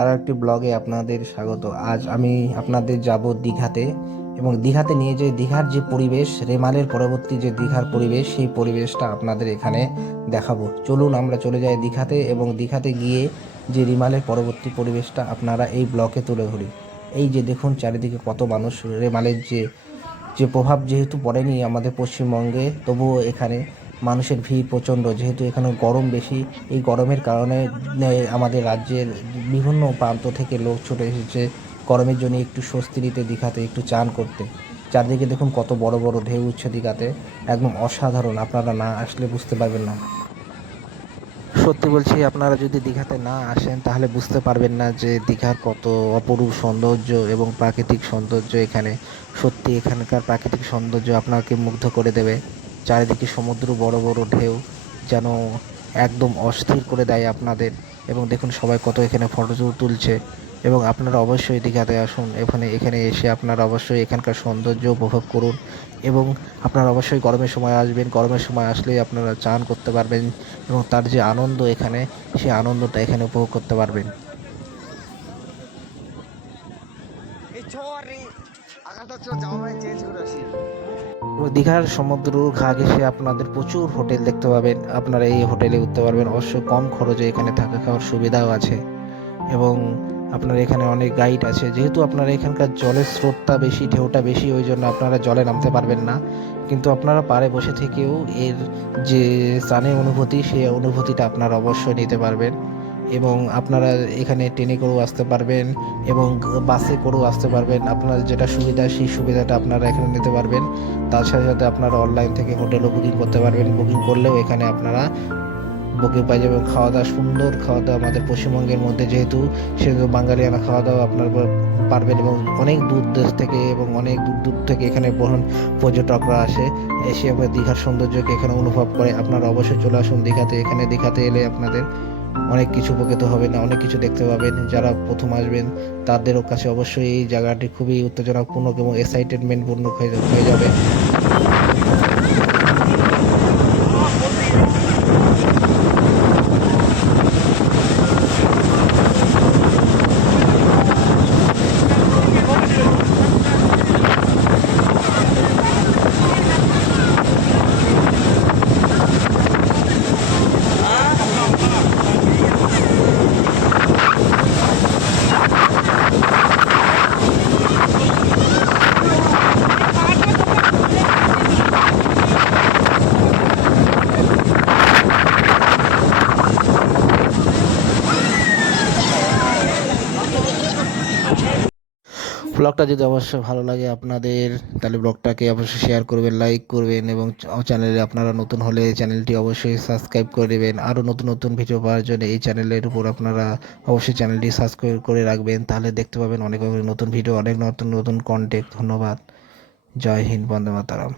আর একটি ব্লগে আপনাদের স্বাগত। আজ আমি আপনাদের যাব দীঘাতে, এবং দীঘাতে নিয়ে যে দীঘার যে পরিবেশ, রেমালের পরবর্তী যে দীঘার পরিবেশ, সেই পরিবেশটা আপনাদের এখানে দেখাবো। চলুন আমরা চলে যাই দীঘাতে, এবং দীঘাতে গিয়ে যে রিমালের পরবর্তী পরিবেশটা আপনারা এই ব্লকে তুলে ধরি। এই যে দেখুন চারিদিকে কত মানুষ। রেমালের যে যে প্রভাব যেহেতু পড়েনি আমাদের পশ্চিমবঙ্গে, তবুও এখানে মানুষের ভিড় প্রচণ্ড। যেহেতু এখানে গরম বেশি, এই গরমের কারণে আমাদের রাজ্যের বিভিন্ন প্রান্ত থেকে লোক ছুটে এসেছে গরমের জন্য একটু স্বস্তি নিতে, দীঘাতে একটু চান করতে। চারদিকে দেখুন কত বড় বড় ঢেউ উঠছে দীঘাতে, একদম অসাধারণ। আপনারা না আসলে বুঝতে পারবেন না। সত্যি বলছি, আপনারা যদি দীঘাতে না আসেন তাহলে বুঝতে পারবেন না যে দীঘার কত অপরূপ সৌন্দর্য এবং প্রাকৃতিক সৌন্দর্য এখানে। সত্যি এখানকার প্রাকৃতিক সৌন্দর্য আপনাকে মুগ্ধ করে দেবে। চারিদিকে সমুদ্র, বড় বড় ঢেউ যেন একদম অস্থির করে দেয় আপনাদের। এবং দেখুন সবাই কত এখানে ফটো তুলছে। এবং আপনারা অবশ্যই দীঘাতে আসুন, এখানে এসে আপনারা অবশ্যই এখানকার সৌন্দর্য উপভোগ করুন। এবং আপনারা অবশ্যই গরমের সময় আসবেন। গরমের সময় আসলেই আপনারা চান করতে পারবেন, এবং তার যে আনন্দ এখানে, সেই আনন্দটা এখানে উপভোগ করতে পারবেন। দীঘার সমুদ্র ঘাট ঘেঁষে আপনাদের প্রচুর হোটেল দেখতে পাবেন। আপনারা এই হোটেলে উঠতে পারবেন, অবশ্য কম খরচে এখানে থাকা খাওয়ার সুবিধাও আছে। এবং আপনার এখানে অনেক গাইড আছে। যেহেতু আপনারা এখানকার জলের স্রোতটা বেশি, ঢেউটা বেশি, ওই জন্য আপনারা জলে নামতে পারবেন না। কিন্তু আপনারা পাড়ে বসে থেকেও এর যে স্নানের অনুভূতি, সেই অনুভূতিটা আপনারা অবশ্যই নিতে পারবেন। এবং আপনারা এখানে ট্রেনে করেও আসতে পারবেন, এবং বাসে করেও আসতে পারবেন। আপনার যেটা সুবিধা, সেই সুবিধাটা আপনারা এখানে নিতে পারবেন। তার সাথে সাথে আপনারা অনলাইন থেকে হোটেলও বুকিং করতে পারবেন। বুকিং করলেও এখানে আপনারা বুকিং পাই যাবেন। খাওয়া দাওয়া, সুন্দর খাওয়া দাওয়া আমাদের পশ্চিমবঙ্গের মধ্যে, যেহেতু সেহেতু বাঙালিয়ানা খাওয়া দাওয়া আপনারা পারবেন। এবং অনেক দূর দেশ থেকে এবং অনেক দূর দূর থেকে এখানে পর্যটকরা এসে আবার দীঘার সৌন্দর্যকে এখানে অনুভব করে। আপনারা অবশ্যই চলে আসুন দীঘাতে। দীঘাতে এলে আপনাদের অনেক কিছু উপকৃত হবেন, অনেক কিছু দেখতে পাবেন। যারা প্রথম আসবেন তাদেরও কাছে অবশ্যই এই জায়গাটি খুবই উত্তেজনাপূর্ণ এবং এক্সাইটেডমেন্টপূর্ণ হয়ে যাবে। ব্লগটা যদি অবশ্যই ভালো লাগে আপনাদের, তাহলে ব্লগটাকে অবশ্যই শেয়ার করবেন, লাইক করবেন, এবং চ্যানেলে আপনারা নতুন হলে চ্যানেলটি অবশ্যই সাবস্ক্রাইব করে দেবেন। আরও নতুন নতুন ভিডিও পাওয়ার জন্য এই চ্যানেলের উপর আপনারা অবশ্যই চ্যানেলটি সাবস্ক্রাইব করে রাখবেন। তাহলে দেখতে পাবেন অনেক নতুন ভিডিও, অনেক নতুন নতুন কন্টেন্ট। ধন্যবাদ। জয় হিন্দ, বন্দে মাতরম।